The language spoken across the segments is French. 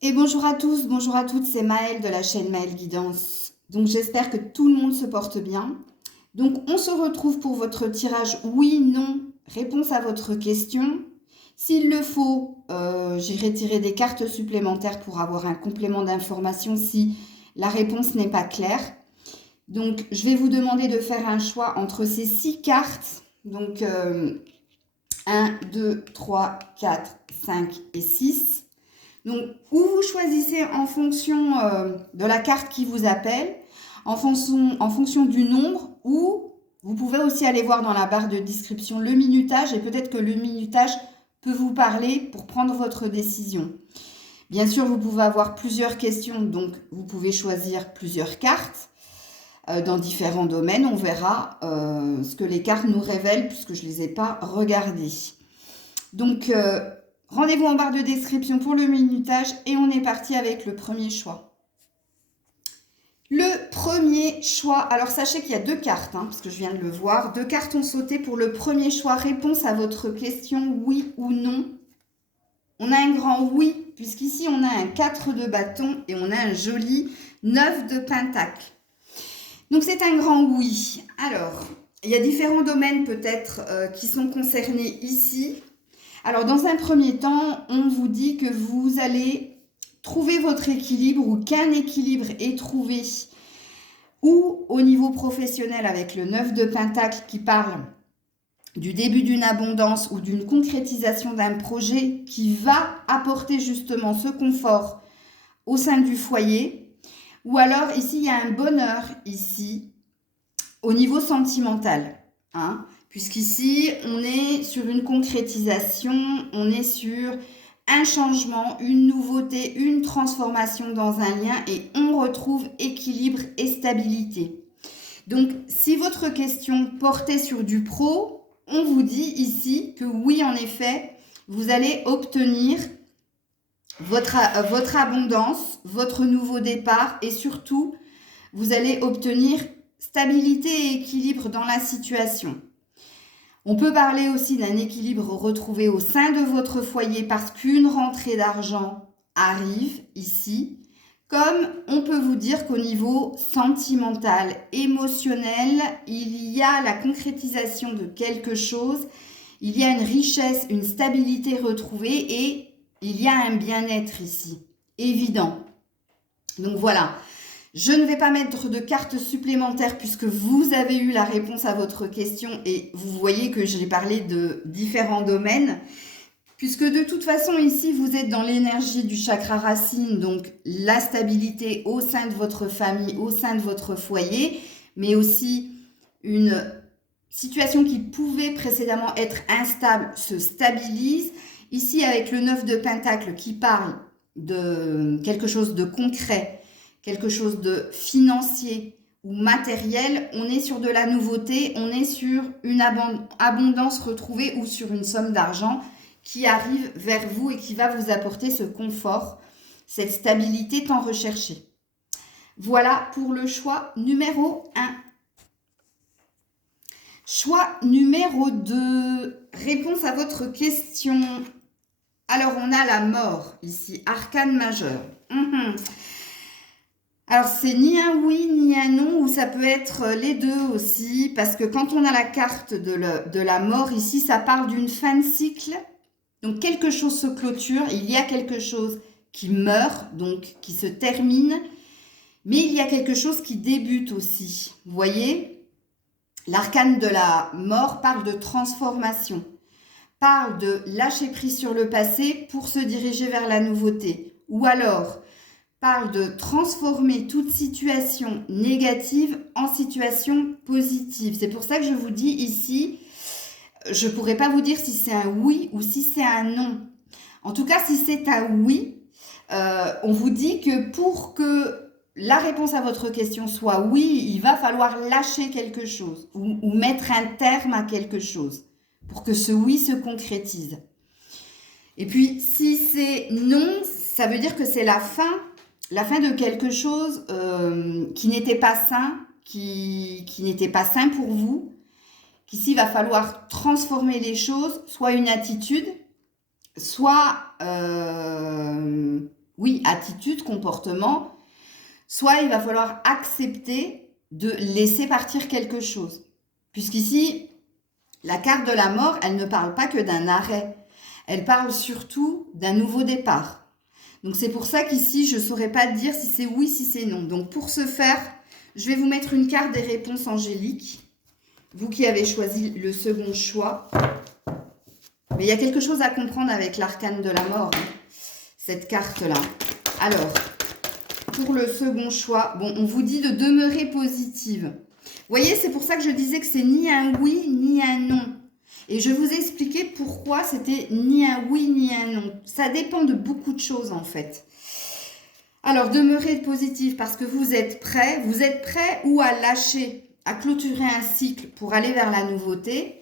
Et bonjour à tous, bonjour à toutes, c'est Maëlle de la chaîne Maëlle Guidance. Donc j'espère que tout le monde se porte bien. Donc on se retrouve pour votre tirage oui, non, réponse à votre question. S'il le faut, j'irai tirer des cartes supplémentaires pour avoir un complément d'information si la réponse n'est pas claire. Donc je vais vous demander de faire un choix entre ces 6 cartes. Donc 1, 2, 3, 4, 5 et 6. Donc, ou vous choisissez en fonction de la carte qui vous appelle, en fonction du nombre, ou vous pouvez aussi aller voir dans la barre de description le minutage, et peut-être que le minutage peut vous parler pour prendre votre décision. Bien sûr, vous pouvez avoir plusieurs questions, donc vous pouvez choisir plusieurs cartes dans différents domaines. On verra ce que les cartes nous révèlent puisque je ne les ai pas regardées. Donc, rendez-vous en barre de description pour le minutage et on est parti avec le premier choix. Le premier choix, alors sachez qu'il y a 2 cartes, parce que je viens de le voir. 2 cartes ont sauté pour le premier choix. Réponse à votre question, oui ou non. On a un grand oui, puisqu'ici on a un 4 de bâton et on a un joli 9 de pentacle. Donc c'est un grand oui. Alors, il y a différents domaines peut-être qui sont concernés ici. Alors, dans un premier temps, on vous dit que vous allez trouver votre équilibre ou qu'un équilibre est trouvé ou au niveau professionnel avec le 9 de pentacle qui parle du début d'une abondance ou d'une concrétisation d'un projet qui va apporter justement ce confort au sein du foyer. Ou alors, ici, il y a un bonheur ici au niveau sentimental. Puisqu'ici, on est sur une concrétisation, on est sur un changement, une nouveauté, une transformation dans un lien et on retrouve équilibre et stabilité. Donc, si votre question portait sur du pro, on vous dit ici que oui, en effet, vous allez obtenir votre abondance, votre nouveau départ et surtout, vous allez obtenir stabilité et équilibre dans la situation. On peut parler aussi d'un équilibre retrouvé au sein de votre foyer parce qu'une rentrée d'argent arrive ici, comme on peut vous dire qu'au niveau sentimental, émotionnel, il y a la concrétisation de quelque chose, il y a une richesse, une stabilité retrouvée et il y a un bien-être ici, évident. Donc voilà. Je ne vais pas mettre de cartes supplémentaires puisque vous avez eu la réponse à votre question et vous voyez que j'ai parlé de différents domaines. Puisque de toute façon, ici, vous êtes dans l'énergie du chakra racine, donc la stabilité au sein de votre famille, au sein de votre foyer, mais aussi une situation qui pouvait précédemment être instable se stabilise. Ici, avec le 9 de pentacle qui parle de quelque chose de concret, quelque chose de financier ou matériel, on est sur de la nouveauté, on est sur une abondance retrouvée ou sur une somme d'argent qui arrive vers vous et qui va vous apporter ce confort, cette stabilité tant recherchée. Voilà pour le choix numéro 1. Choix numéro 2. Réponse à votre question. Alors, on a la mort ici, arcane majeur. Alors, c'est ni un oui ni un non, ou ça peut être les deux aussi, parce que quand on a la carte de la mort ici, ça parle d'une fin de cycle. Donc, quelque chose se clôture, il y a quelque chose qui meurt, donc qui se termine, mais il y a quelque chose qui débute aussi. Vous voyez, l'arcane de la mort parle de transformation, parle de lâcher prise sur le passé pour se diriger vers la nouveauté, ou alors parle de transformer toute situation négative en situation positive. C'est pour ça que je vous dis ici, je ne pourrais pas vous dire si c'est un oui ou si c'est un non. En tout cas, si c'est un oui, on vous dit que pour que la réponse à votre question soit oui, il va falloir lâcher quelque chose ou mettre un terme à quelque chose pour que ce oui se concrétise. Et puis, si c'est non, ça veut dire que c'est la fin de quelque chose qui n'était pas sain, qui n'était pas sain pour vous, qu'ici, il va falloir transformer les choses, soit une attitude, soit oui, attitude, comportement, soit il va falloir accepter de laisser partir quelque chose. Puisqu'ici, la carte de la mort, elle ne parle pas que d'un arrêt. Elle parle surtout d'un nouveau départ. Donc c'est pour ça qu'ici, je ne saurais pas dire si c'est oui, si c'est non. Donc pour ce faire, je vais vous mettre une carte des réponses angéliques. Vous qui avez choisi le second choix. Mais il y a quelque chose à comprendre avec l'arcane de la mort, hein, cette carte-là. Alors, pour le second choix, bon, on vous dit de demeurer positive. Vous voyez, c'est pour ça que je disais que c'est ni un oui, ni un non. Et je vous ai expliqué pourquoi c'était ni un oui, ni un non. Ça dépend de beaucoup de choses, en fait. Alors, demeurez positif parce que vous êtes prêt ou à lâcher, à clôturer un cycle pour aller vers la nouveauté,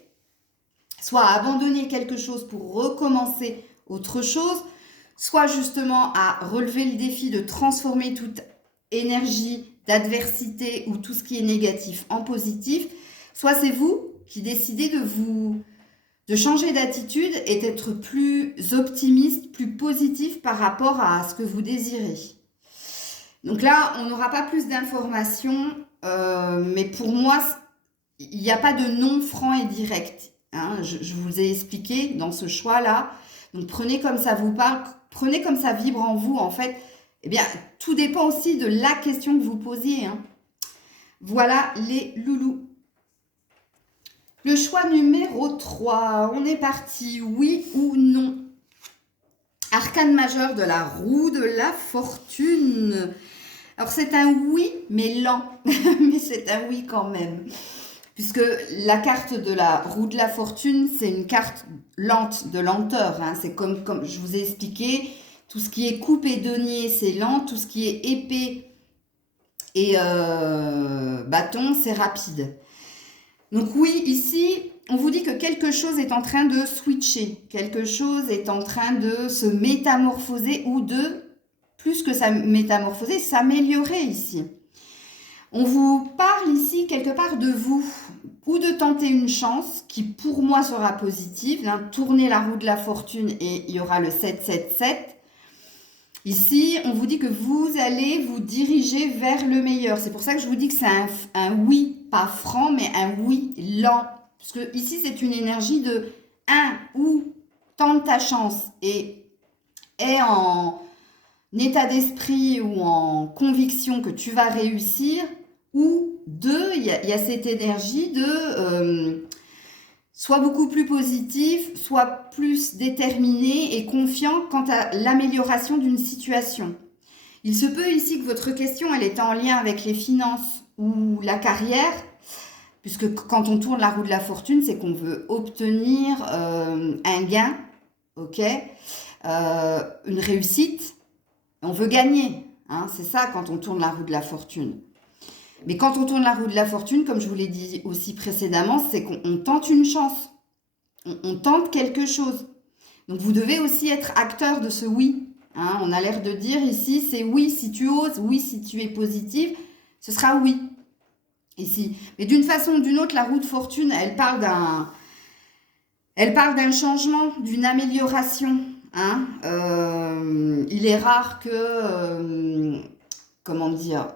soit à abandonner quelque chose pour recommencer autre chose, soit justement à relever le défi de transformer toute énergie d'adversité ou tout ce qui est négatif en positif, soit c'est vous qui décidez de changer d'attitude et d'être plus optimiste, plus positif par rapport à ce que vous désirez. Donc là, on n'aura pas plus d'informations, mais pour moi, il n'y a pas de non franc et direct. Hein. Je vous ai expliqué dans ce choix-là. Donc prenez comme ça vous parle, prenez comme ça vibre en vous, en fait. Eh bien, tout dépend aussi de la question que vous posiez. Hein. Voilà les loulous. Le choix numéro 3, on est parti, oui ou non? Arcane majeur de la roue de la fortune. Alors c'est un oui, mais lent, mais c'est un oui quand même. Puisque la carte de la roue de la fortune, c'est une carte lente, de lenteur. Hein. C'est comme je vous ai expliqué, tout ce qui est coupe et denier, c'est lent. Tout ce qui est épée et bâton, c'est rapide. Donc oui, ici, on vous dit que quelque chose est en train de switcher. Quelque chose est en train de se métamorphoser ou de, plus que ça métamorphoser, s'améliorer ici. On vous parle ici quelque part de vous ou de tenter une chance qui pour moi sera positive. Hein, tournez la roue de la fortune et il y aura le 777. Ici, on vous dit que vous allez vous diriger vers le meilleur. C'est pour ça que je vous dis que c'est un oui, pas franc, mais un oui lent. Parce que ici, c'est une énergie de 1 ou tente ta chance et est en état d'esprit ou en conviction que tu vas réussir. Ou 2, il y a cette énergie de soit beaucoup plus positif, soit plus déterminé et confiant quant à l'amélioration d'une situation. Il se peut ici que votre question, elle est en lien avec les finances ou la carrière, puisque quand on tourne la roue de la fortune, c'est qu'on veut obtenir un gain, ok, une réussite, on veut gagner, hein, c'est ça quand on tourne la roue de la fortune. Mais quand on tourne la roue de la fortune, comme je vous l'ai dit aussi précédemment, c'est qu'on tente une chance. On tente quelque chose. Donc, vous devez aussi être acteur de ce oui. Hein, on a l'air de dire ici, c'est oui si tu oses, oui si tu es positive, ce sera oui. Ici. Mais d'une façon ou d'une autre, la roue de fortune, elle parle d'un changement, d'une amélioration. Hein. Il est rare que, comment dire,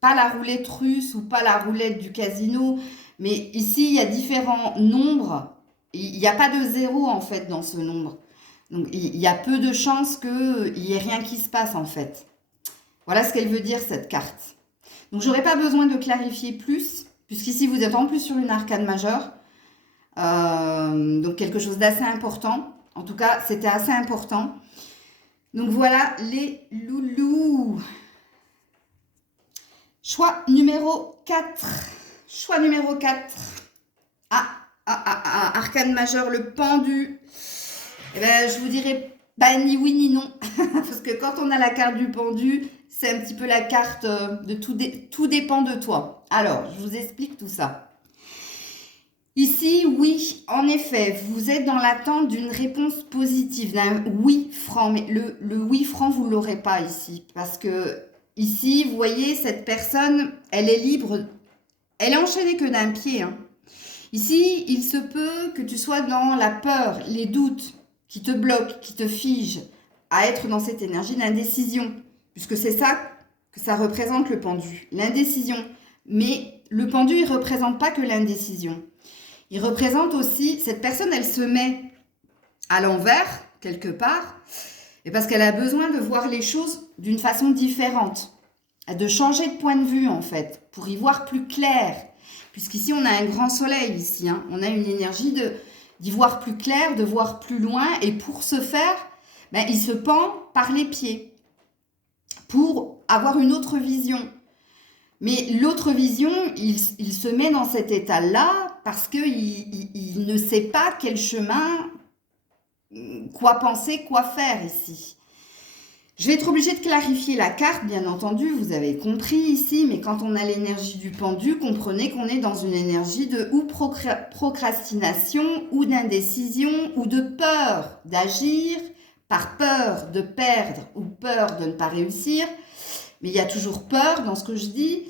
pas la roulette russe ou pas la roulette du casino, mais ici il y a différents nombres, il n'y a pas de zéro en fait dans ce nombre, donc il y a peu de chances qu'il n'y ait rien qui se passe en fait. Voilà ce qu'elle veut dire cette carte. Donc j'aurais pas besoin de clarifier plus, puisqu'ici vous êtes en plus sur une arcane majeure, donc quelque chose d'assez important, en tout cas c'était assez important. Donc voilà les loulous. Choix numéro 4. Choix numéro 4. Arcane majeur, le pendu. Eh ben, je vous dirais pas ni oui ni non. Parce que quand on a la carte du pendu, c'est un petit peu la carte de tout dépend de toi. Alors, je vous explique tout ça. Ici, oui, en effet, vous êtes dans l'attente d'une réponse positive, d'un oui franc. Mais le oui franc, vous ne l'aurez pas ici. Parce que ici, vous voyez, cette personne, elle est libre. Elle est enchaînée que d'un pied. Hein. Ici, il se peut que tu sois dans la peur, les doutes qui te bloquent, qui te figent. à être dans cette énergie d'indécision, puisque c'est ça que ça représente le pendu, l'indécision. Mais le pendu, il ne représente pas que l'indécision. Il représente aussi, cette personne, elle se met à l'envers, quelque part, et parce qu'elle a besoin de voir les choses d'une façon différente, de changer de point de vue, en fait, pour y voir plus clair. Puisqu'ici, on a un grand soleil, ici, hein. On a une énergie d'y voir plus clair, de voir plus loin, et pour ce faire, ben, il se pend par les pieds, pour avoir une autre vision. Mais l'autre vision, il se met dans cet état-là parce qu'il ne sait pas quel chemin, quoi penser, quoi faire ici. Je vais être obligée de clarifier la carte, bien entendu, vous avez compris ici, mais quand on a l'énergie du pendu, comprenez qu'on est dans une énergie de ou procrastination, ou d'indécision, ou de peur d'agir, par peur de perdre ou peur de ne pas réussir. Mais il y a toujours peur dans ce que je dis.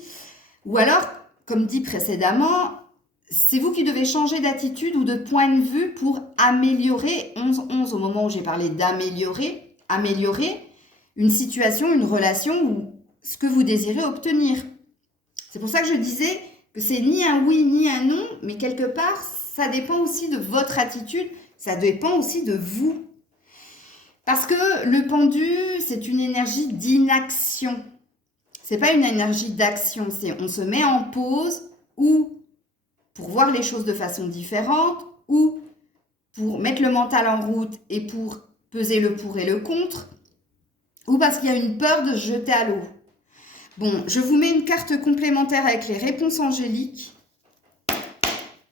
Ou alors, comme dit précédemment, c'est vous qui devez changer d'attitude ou de point de vue pour améliorer, 11 au moment où j'ai parlé d'améliorer, améliorer une situation, une relation ou ce que vous désirez obtenir. C'est pour ça que je disais que c'est ni un oui ni un non, mais quelque part, ça dépend aussi de votre attitude, ça dépend aussi de vous. Parce que le pendu, c'est une énergie d'inaction. C'est pas une énergie d'action, c'est on se met en pause ou pour voir les choses de façon différente ou pour mettre le mental en route et pour peser le pour et le contre ou parce qu'il y a une peur de se jeter à l'eau. Bon, je vous mets une carte complémentaire avec les réponses angéliques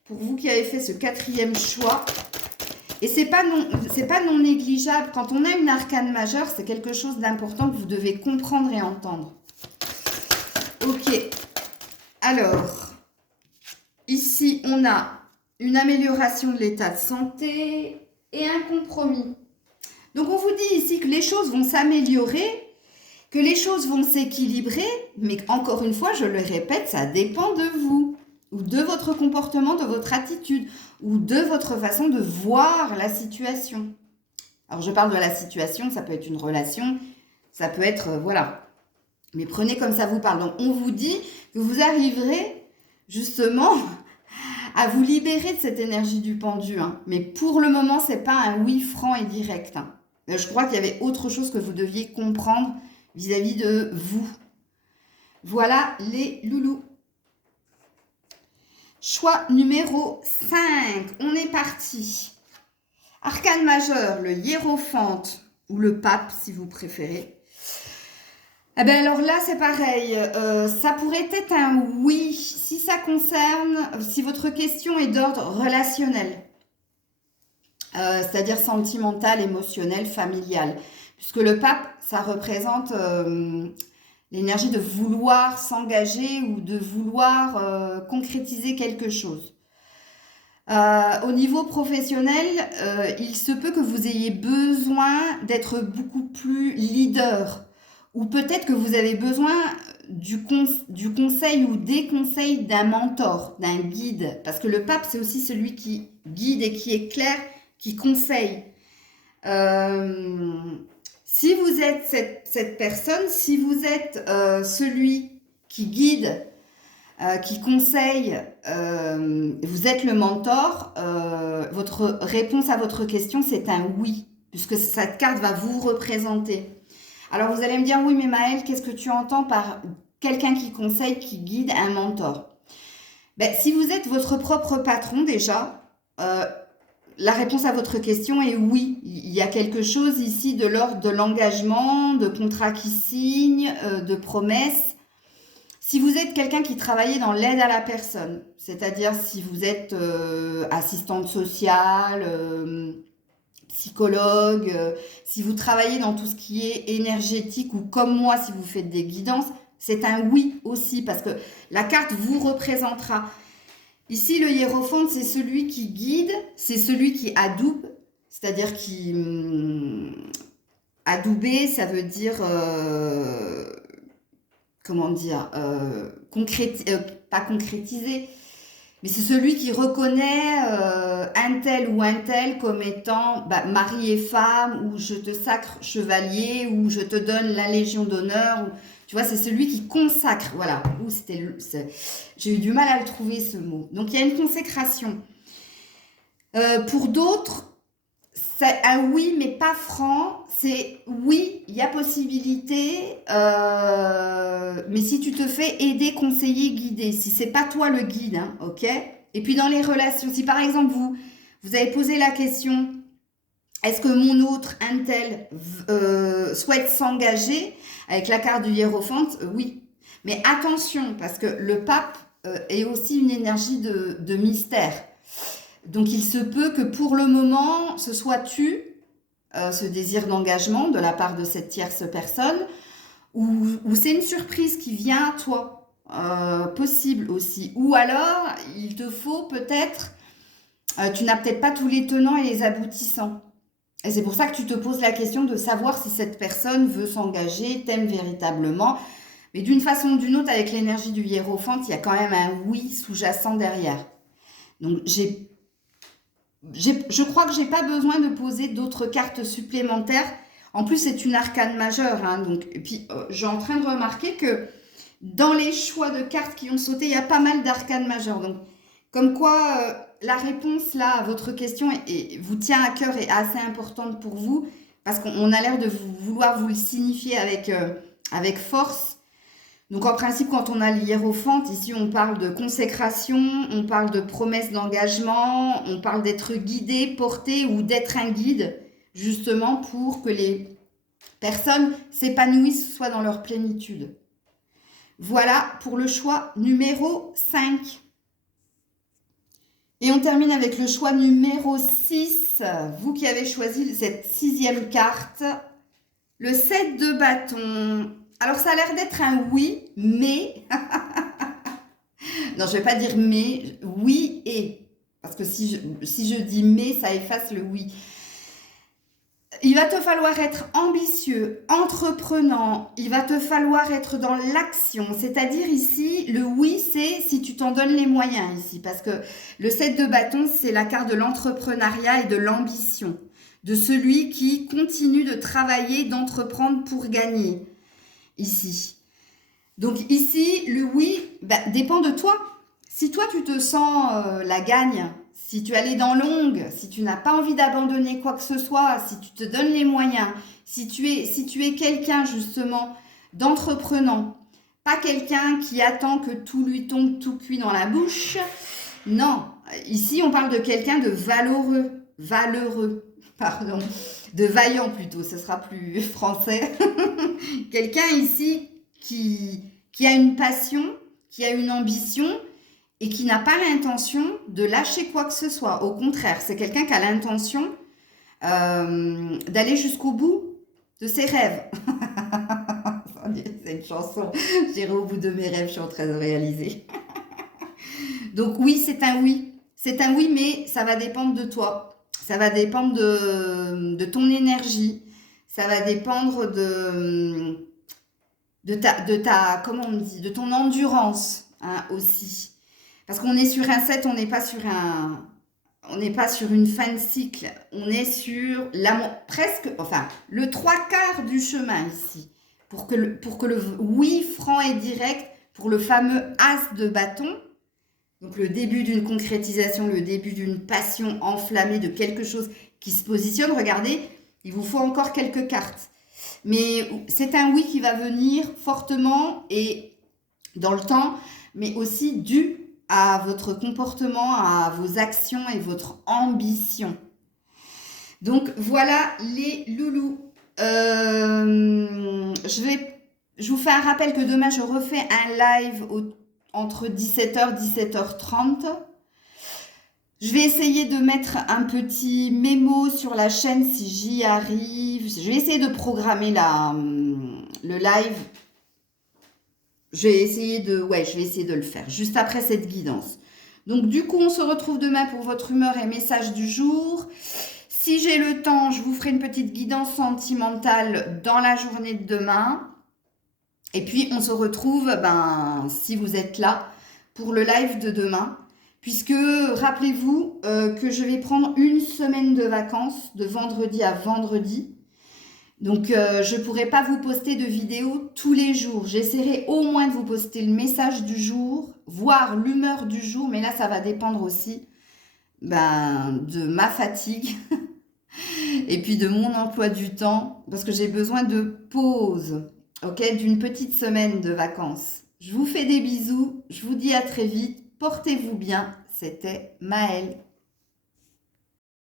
pour vous qui avez fait ce 4e choix. Et c'est pas non négligeable. Quand on a une arcane majeure, c'est quelque chose d'important que vous devez comprendre et entendre. Ok, alors, ici, on a une amélioration de l'état de santé et un compromis. Donc, on vous dit ici que les choses vont s'améliorer, que les choses vont s'équilibrer, mais encore une fois, je le répète, ça dépend de vous, ou de votre comportement, de votre attitude, ou de votre façon de voir la situation. Alors, je parle de la situation, ça peut être une relation, ça peut être, voilà. Mais prenez comme ça vous parle. Donc, on vous dit que vous arriverez justement à vous libérer de cette énergie du pendu. Hein. Mais pour le moment, ce n'est pas un oui franc et direct. Hein. Je crois qu'il y avait autre chose que vous deviez comprendre vis-à-vis de vous. Voilà les loulous. Choix numéro 5. On est parti. Arcane majeur, le hiérophante ou le pape si vous préférez. Eh bien alors là, c'est pareil, ça pourrait être un oui si ça concerne, si votre question est d'ordre relationnel, c'est-à-dire sentimental, émotionnel, familial. Puisque le pape, ça représente l'énergie de vouloir s'engager ou de vouloir concrétiser quelque chose. Au niveau professionnel, il se peut que vous ayez besoin d'être beaucoup plus leader. Ou peut-être que vous avez besoin du conseil ou des conseils d'un mentor, d'un guide. Parce que le pape, c'est aussi celui qui guide et qui éclaire, qui conseille. Si vous êtes cette personne, si vous êtes celui qui guide, qui conseille, vous êtes le mentor, votre réponse à votre question, c'est un oui. Puisque cette carte va vous représenter. Alors, vous allez me dire, oui, mais Maëlle, qu'est-ce que tu entends par quelqu'un qui conseille, qui guide, un mentor? Ben, si vous êtes votre propre patron déjà, la réponse à votre question est oui. Il y a quelque chose ici de l'ordre de l'engagement, de contrat qui signe, de promesses. Si vous êtes quelqu'un qui travaille dans l'aide à la personne, c'est-à-dire si vous êtes assistante sociale, psychologue, si vous travaillez dans tout ce qui est énergétique ou comme moi, si vous faites des guidances, c'est un oui aussi parce que la carte vous représentera. Ici, le hiérophante, c'est celui qui guide, c'est celui qui adoube, c'est-à-dire qui... adouber, ça veut dire... comment dire pas concrétiser, Mais c'est celui qui reconnaît un tel ou un tel comme étant mari et femme, ou je te sacre chevalier, ou je te donne la Légion d'honneur. Tu vois, c'est celui qui consacre. Voilà. J'ai eu du mal à le trouver, ce mot. Donc, il y a une consécration. Pour d'autres, c'est un oui, mais pas franc. C'est oui, il y a possibilité, mais si tu te fais aider, conseiller, guider, si c'est pas toi le guide, hein, ok? Et puis dans les relations, si par exemple vous avez posé la question, est-ce que mon autre, un tel, souhaite s'engager avec la carte du hiérophante? Oui. Mais attention, parce que le pape est aussi une énergie de mystère. Donc il se peut que pour le moment, ce soit ce désir d'engagement de la part de cette tierce personne, ou c'est une surprise qui vient à toi, possible aussi. Ou alors, il te faut peut-être, tu n'as peut-être pas tous les tenants et les aboutissants. Et c'est pour ça que tu te poses la question de savoir si cette personne veut s'engager, t'aime véritablement. Mais d'une façon ou d'une autre, avec l'énergie du hiérophante, il y a quand même un oui sous-jacent derrière. Donc, je crois que j'ai pas besoin de poser d'autres cartes supplémentaires. En plus, c'est une arcane majeure. Hein, donc, et puis, je suis en train de remarquer que dans les choix de cartes qui ont sauté, il y a pas mal d'arcanes majeures. Donc, comme quoi, la réponse là à votre question vous tient à cœur et est assez importante pour vous, parce qu'on a l'air de vouloir vous le signifier avec force. Donc en principe, quand on a l'hiérophante, ici on parle de consécration, on parle de promesse d'engagement, on parle d'être guidé, porté ou d'être un guide, justement pour que les personnes s'épanouissent, soient dans leur plénitude. Voilà pour le choix numéro 5. Et on termine avec le choix numéro 6. Vous qui avez choisi cette 6e carte, le 7 de bâton. Alors, ça a l'air d'être un oui, mais... non, je ne vais pas dire mais, oui et. Parce que si je dis mais, ça efface le oui. Il va te falloir être ambitieux, entreprenant. Il va te falloir être dans l'action. C'est-à-dire ici, le oui, c'est si tu t'en donnes les moyens ici. Parce que le 7 de bâton, c'est la carte de l'entrepreneuriat et de l'ambition. De celui qui continue de travailler, d'entreprendre pour gagner. Ici. Donc ici, le oui dépend de toi. Si toi, tu te sens la gagne, si tu allais dans l'ongle, si tu n'as pas envie d'abandonner quoi que ce soit, si tu te donnes les moyens, si tu es quelqu'un justement d'entreprenant, pas quelqu'un qui attend que tout lui tombe tout cuit dans la bouche. Non, ici, on parle de quelqu'un de valeureux, pardon, de vaillant plutôt, ce sera plus français. Quelqu'un ici qui a une passion, qui a une ambition et qui n'a pas l'intention de lâcher quoi que ce soit. Au contraire, c'est quelqu'un qui a l'intention d'aller jusqu'au bout de ses rêves. C'est une chanson, j'irai au bout de mes rêves, je suis en train de réaliser. Donc oui, c'est un oui. C'est un oui, mais ça va dépendre de toi. Ça va dépendre de ton énergie. Ça va dépendre comment on dit, de ton endurance, hein, aussi. Parce qu'on est sur un 7, on n'est pas sur une fin de cycle. On est sur le 3/4 du chemin ici. Pour que le oui franc et direct, pour le fameux as de bâton, donc le début d'une concrétisation, le début d'une passion enflammée de quelque chose qui se positionne. Regardez, il vous faut encore quelques cartes. Mais c'est un oui qui va venir fortement et dans le temps, mais aussi dû à votre comportement, à vos actions et votre ambition. Donc voilà les loulous. Je vous fais un rappel que demain, je refais un live entre 17h et 17h30. Je vais essayer de mettre un petit mémo sur la chaîne si j'y arrive. Je vais essayer de programmer le live. Je vais essayer de le faire juste après cette guidance. Donc du coup, on se retrouve demain pour votre humeur et message du jour. Si j'ai le temps, je vous ferai une petite guidance sentimentale dans la journée de demain. Et puis, on se retrouve, si vous êtes là, pour le live de demain. puisque rappelez-vous que je vais prendre une semaine de vacances de vendredi à vendredi. Donc, je ne pourrai pas vous poster de vidéos tous les jours. J'essaierai au moins de vous poster le message du jour, voire l'humeur du jour, mais là, ça va dépendre aussi de ma fatigue et puis de mon emploi du temps, parce que j'ai besoin de pause, ok, d'une petite semaine de vacances. Je vous fais des bisous, je vous dis à très vite, portez-vous bien, c'était Maëlle.